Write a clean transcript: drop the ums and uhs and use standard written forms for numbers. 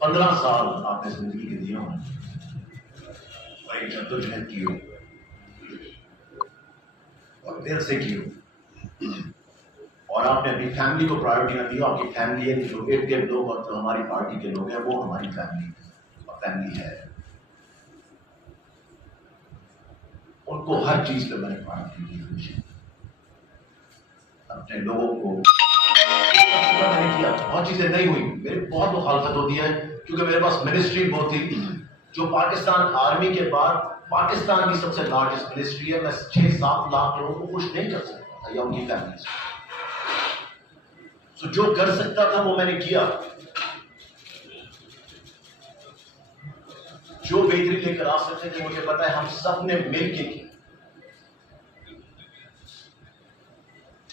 15 साल आपने जिंदगी के दिए हों, बड़ी जद्दोजहद की हो और दिल से की हो, और आपने अपनी फैमिली को प्रायोरिटी न दी। आपकी फैमिली है, जो इर्द गिर्द लोग और जो हमारी पार्टी के लोग हैं वो हमारी फैमिली है। उनको हर चीज पे मैंने प्रायोरिटी दी। अपने लोगों को मैंने किया, बहुत चीजें नहीं हुई, मेरी बहुत मुखालफत होती है क्योंकि मेरे पास मिनिस्ट्री बहुत थी जो पाकिस्तान आर्मी के बाद पाकिस्तान की सबसे लार्जेस्ट मिनिस्ट्री है। मैं 6-7 लाख लोगों को खुश नहीं कर सकता था या उनकी फैमिली से। तो जो कर सकता था वो मैंने किया, जो बेहतरी लेकर आ सकते थे मुझे पता है हम सब ने मिलकर की।